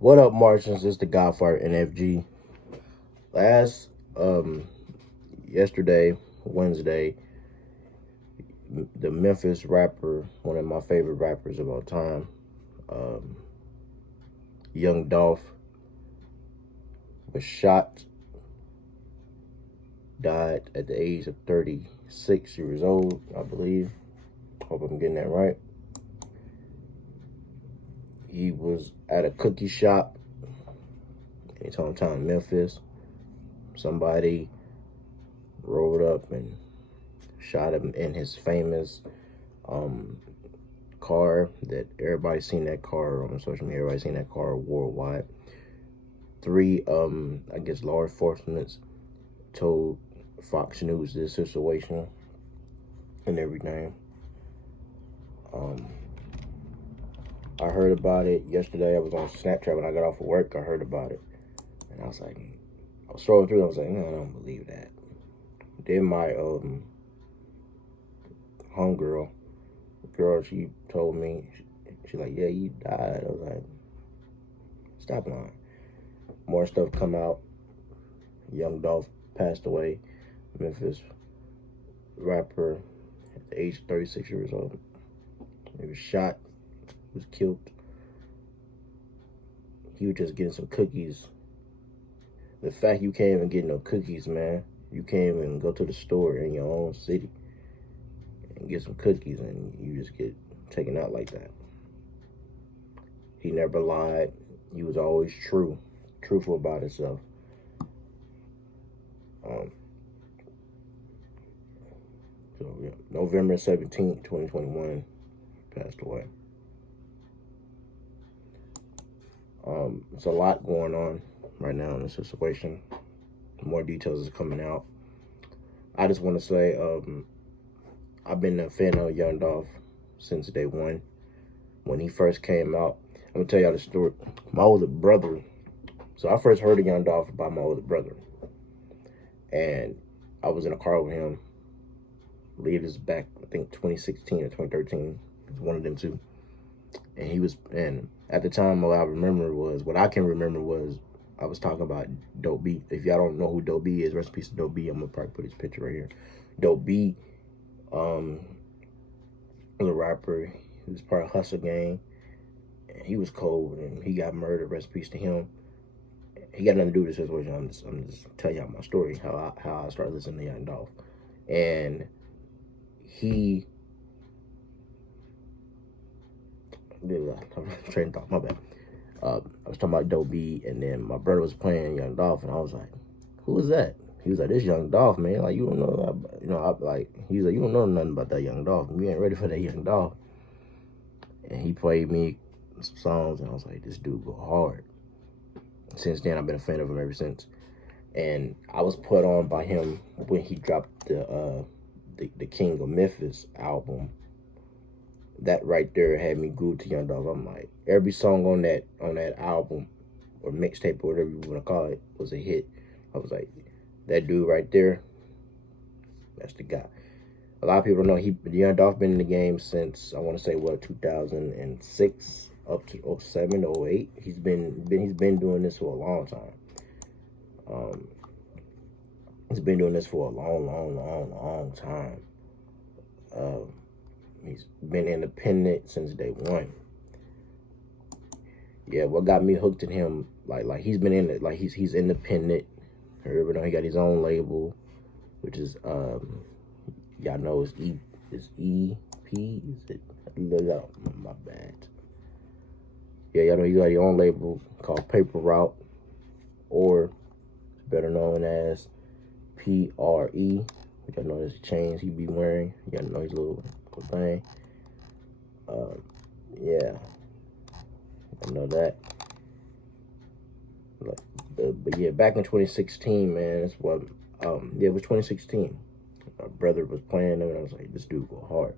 What up, Martians? It's the Godfather NFG. Last yesterday, Wednesday, the Memphis rapper, one of my favorite rappers of all time, um, young Dolph, was shot, died at the age of 36 years old, I believe. Hope I'm getting that right. He was at a cookie shop in his hometown, Memphis. Somebody rolled up and shot him in his famous car that everybody's seen that car on social media. Everybody's seen that car worldwide. Three, I guess law enforcement told Fox News this situation and everything. I heard about it yesterday. I was on Snapchat when I got off of work. I heard about it, and I was like, I was scrolling through. I was like, no, I don't believe that. Then my homegirl, she told me, she like, yeah, you died. I was like, stop lying. More stuff come out. Young Dolph passed away. Memphis rapper at the age of 36 years old. He was shot, was killed. He was just getting some cookies. The fact you can't even get no cookies, man. You can't even go to the store in your own city and get some cookies, and you just get taken out like that. He never lied. He was always truthful about himself. So yeah, November 17th, 2021, passed away. It's a lot going on right now in the situation. More details is coming out. I just want to say, I've been a fan of Young Dolph since day one. When he first came out, I'm gonna tell y'all the story. My older brother. So I first heard of Young Dolph by my older brother, and I was in a car with him. I believe this back, I think 2016 or 2013. It was one of them two. And at the time, what I can remember was I was talking about Dope B. If y'all don't know who Dope B is, rest in peace to Dope B. I'm gonna probably put his picture right here. Dope B was a rapper. He was part of Hustle Gang. And he was cold, and he got murdered. Rest in peace to him. He got nothing to do with this situation. I'm just telling y'all my story, how I started listening to Young Dolph. And he... train of thought, my bad. I was talking about Dope B, and then my brother was playing Young Dolph, and I was like, "Who is that?" He was like, "This Young Dolph, man. Like, you don't know that, he's like, you don't know nothing about that Young Dolph. You ain't ready for that Young Dolph." And he played me some songs, and I was like, "This dude go hard." Since then, I've been a fan of him ever since. And I was put on by him when he dropped the King of Memphis album. That right there had me glued to Young Dolph. I'm like, every song on that album or mixtape or whatever you want to call it was a hit. I was like, that dude right there, that's the guy. A lot of people don't know Young Dolph been in the game since, I want to say, 2006 up to 07, 08. He's been doing this for a long time. He's been doing this for a long time. He's been independent since day one. Yeah, what got me hooked in him, like he's been in it, like he's independent. Everybody know he got his own label, which is y'all know it's EP. Is it? My bad. Yeah, y'all know he got his own label called Paper Route, or better known as PRE. Which I know there's chains he be wearing. You gotta know his little thing. Yeah, I know that. But yeah, back in 2016, man, that's what. Yeah, it was 2016. My brother was playing them, and I was like, this dude go hard.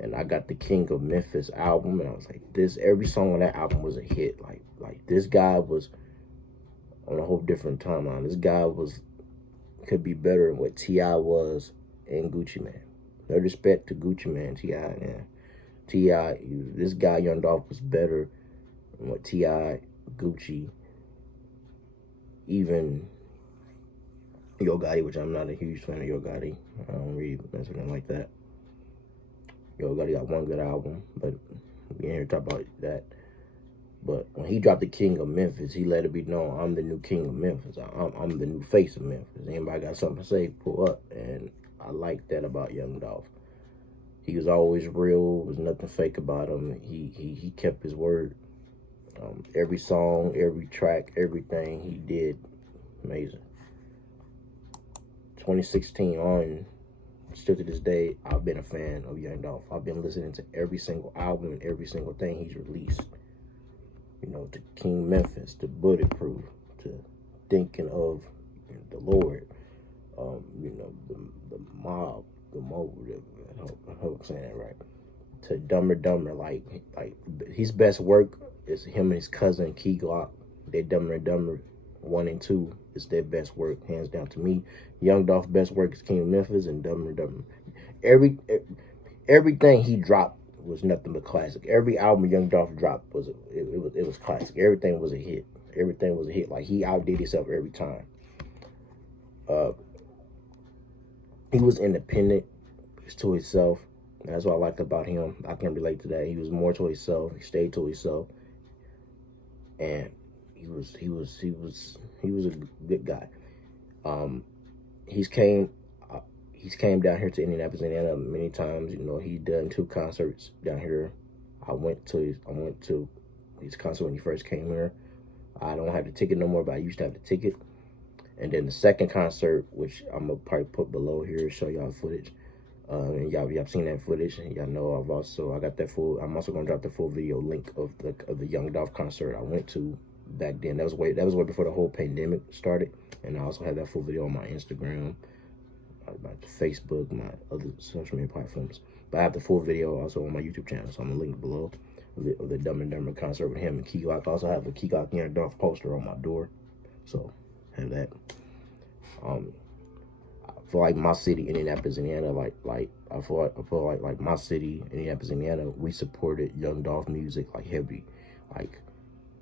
And I got the King of Memphis album, and I was like, every song on that album was a hit. Like this guy was on a whole different timeline. This guy could be better than what T.I. was in Gucci Mane. No respect to Gucci Mane, T.I. Yeah. T.I., this guy, Young Dolph, was better than what T.I., Gucci, even Yo Gotti, which I'm not a huge fan of Yo Gotti. I don't really mess with him like that. Yo Gotti got one good album, but we ain't here to talk about that. But when he dropped the King of Memphis, he let it be known, I'm the new King of Memphis. I'm the new face of Memphis. Anybody got something to say, pull up. And I like that about Young Dolph. He was always real. There was nothing fake about him. He kept his word. Every song, every track, everything he did, amazing. 2016 on, still to this day, I've been a fan of Young Dolph. I've been listening to every single album and every single thing he's released. You know, to King Memphis, to Bulletproof, to Thinking of the Lord, you know, the Mob, the Mo, I hope I'm saying that right. To Dumber, like his best work is him and his cousin Key Glock. They Dumber and Dumber 1 and 2 is their best work, hands down to me. Young Dolph's best work is King of Memphis and Dumber and Dumber. Everything he dropped was nothing but classic. Every album Young Dolph dropped was classic. Everything was a hit. Everything was a hit. Like, he outdid himself every time. He was independent. He's to himself. That's what I liked about him. I can relate to that. He was more to himself. He stayed to himself, and he was a good guy. He's came down here to Indianapolis, Indiana many times. You know, he's done 2 concerts down here. I went to his concert when he first came here. I don't have the ticket no more, but I used to have the ticket. And then the second concert, which I'm gonna probably put below here, show y'all footage. And y'all seen that footage, and y'all know I'm also gonna drop the full video link of the Young Dolph concert I went to back then. That was way before the whole pandemic started. And I also have that full video on my Instagram, my Facebook, my other social media platforms. But I have the full video also on my YouTube channel, so I'm gonna link below of the Dumb and Dumber concert with him and Key Glock. I also have a Key Glock Young Dolph poster on my door, so have that. I feel like my city, Indianapolis, Indiana, I feel like my city, Indianapolis, Indiana, we supported Young Dolph music like heavy, like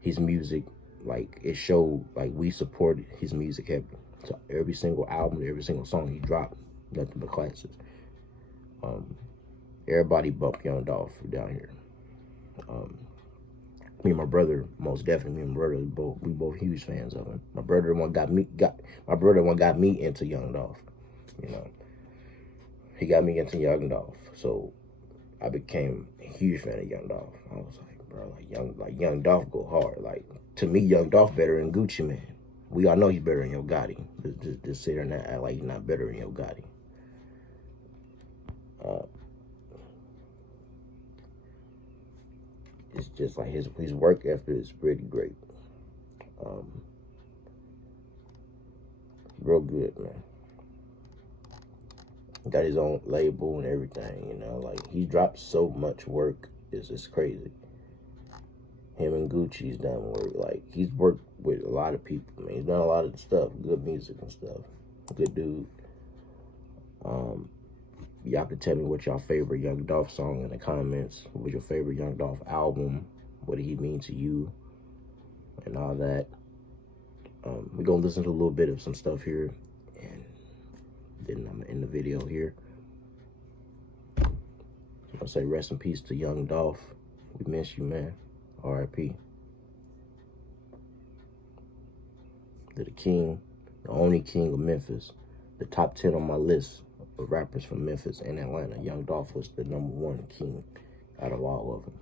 his music, like it showed like we supported his music heavy. So every single album, every single song he dropped, nothing but classics. Everybody bumped Young Dolph down here. Me and my brother, most definitely, me and my brother, we both huge fans of him. My brother the one got me into Young Dolph. You know, he got me into Young Dolph, so I became a huge fan of Young Dolph. I was like, bro, Young Dolph go hard. Like, to me, Young Dolph better than Gucci Mane. We all know he's better than Yo Gotti. Just sit there and act like he's not better than Yo Gotti. It's just like his work ethic is pretty great. Real good, man. Got his own label and everything, you know. Like, he dropped so much work. It's just crazy. Him and Gucci's done work. Like, he's worked with a lot of people, man. He's done a lot of stuff, good music and stuff. Good dude. Y'all can tell me what y'all favorite Young Dolph song in the comments. What was your favorite Young Dolph album? What did he mean to you? And all that. We're going to listen to a little bit of some stuff here. And then I'm going to end the video here. I'll say rest in peace to Young Dolph. We miss you, man. R.I.P. To the king, the only king of Memphis. The top 10 on my list of rappers from Memphis and Atlanta. Young Dolph was the #1 king out of all of them.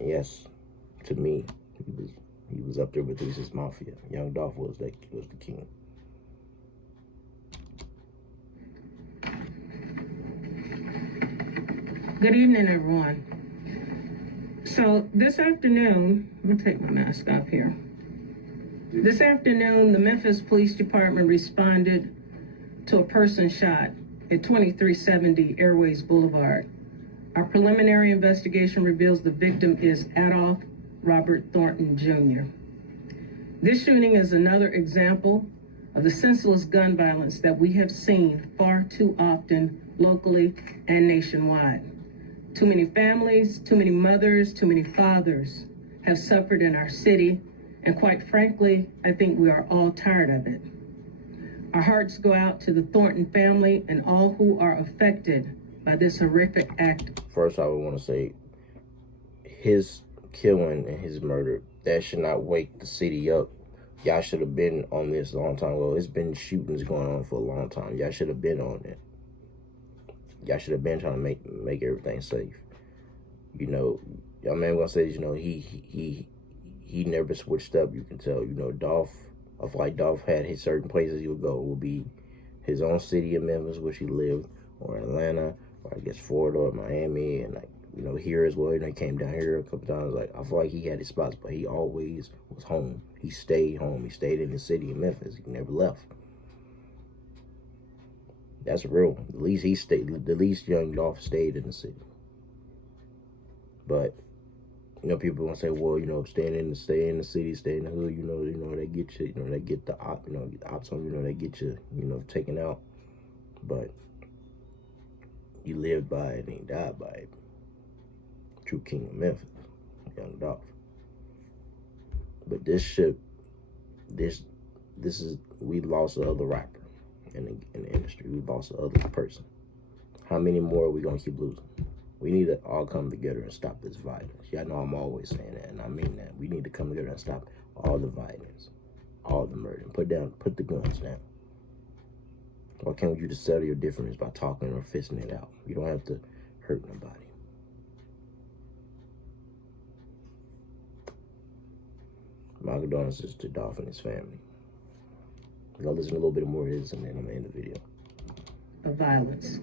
Yes, to me, he was up there with his Mafia. Young Dolph was the king. Good evening, everyone. So this afternoon, I'm gonna take my mask off here. This afternoon, the Memphis Police Department responded to a person shot at 2370 Airways Boulevard. Our preliminary investigation reveals the victim is Adolph Robert Thornton Jr. This shooting is another example of the senseless gun violence that we have seen far too often locally and nationwide. Too many families, too many mothers, too many fathers have suffered in our city, and quite frankly, I think we are all tired of it. Our hearts go out to the Thornton family and all who are affected by this horrific act. First, I would want to say his killing and his murder, that should not wake the city up. Y'all should have been on this a long time ago. It's been shootings going on for a long time. Y'all should have been on it. Y'all should have been trying to make everything safe. You know, y'all man gonna say, you know, he never switched up. You can tell. You know, Dolph, I feel like Dolph had his certain places he would go. It would be his own city of Memphis, which he lived, or Atlanta, or I guess Florida or Miami, and like, you know, here as well. And he came down here a couple times. Like, I feel like he had his spots, but he always was home. He stayed home. He stayed in the city of Memphis. He never left. That's real. At least he stayed. The least young Dolph stayed in the city. But you know, people gonna say, well, you know, stay in the city, stay in the hood. You know, they get you. You know, they get the op. You know, the ops on. You know, they get you. You know, taken out. But you lived by it and he died by it. True king of Memphis, young Dolph. But this is, we lost the other rapper in the industry. We lost the other person. How many more are we gonna keep losing? We need to all come together and stop this violence. Y'all know I'm always saying that, and I mean that. We need to come together and stop all the violence, all the murder. Put the guns down. Why can't you just settle your difference by talking or fisting it out? You don't have to hurt nobody. My condolences to Dolph and his family. I'll listen to a little bit more of this and then I'm gonna end the video. Of violence.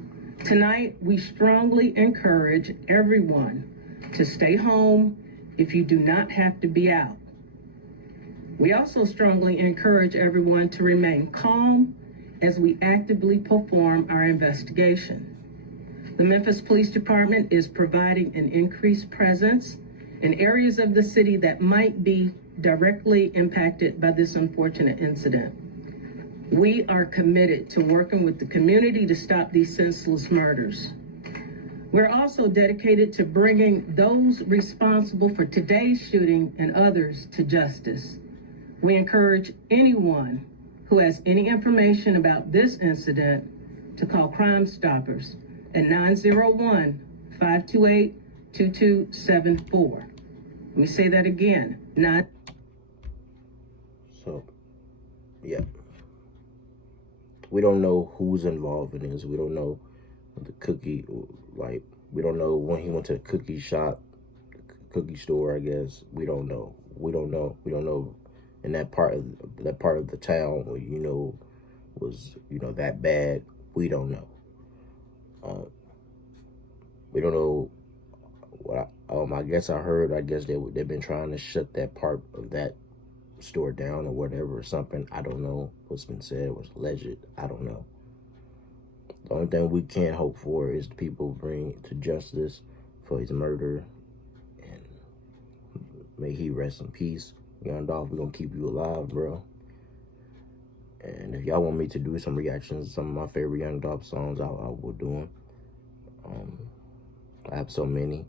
Tonight, we strongly encourage everyone to stay home if you do not have to be out. We also strongly encourage everyone to remain calm as we actively perform our investigation. The Memphis Police Department is providing an increased presence in areas of the city that might be directly impacted by this unfortunate incident. We are committed to working with the community to stop these senseless murders. We're also dedicated to bringing those responsible for today's shooting and others to justice. We encourage anyone who has any information about this incident to call Crime Stoppers at 901-528-2274. Let me say that again. So, yeah. We don't know who's involved in this. We don't know the cookie, like, we don't know when he went to the cookie shop, cookie store, I guess. We don't know. We don't know. In that part of the town where, you know, was, you know, that bad. We don't know. We don't know what I guess I heard. I guess they've been trying to shut that part of that store down or whatever or something. I don't know what's been said, what's alleged. I don't know. The only thing we can hope for is the people bring to justice for his murder, and may he rest in peace. Young Dolph, we're gonna keep you alive, bro. And if y'all want me to do some reactions to some of my favorite Young Dolph songs, I will do them. I have so many.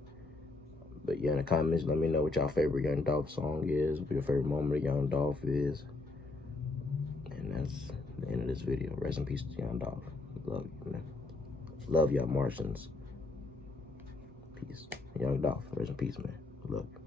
But yeah, in the comments, let me know what y'all favorite Young Dolph song is, what your favorite moment of Young Dolph is. And that's the end of this video. Rest in peace to Young Dolph. Love you, man. Love y'all Martians. Peace. Young Dolph, rest in peace, man. Love you.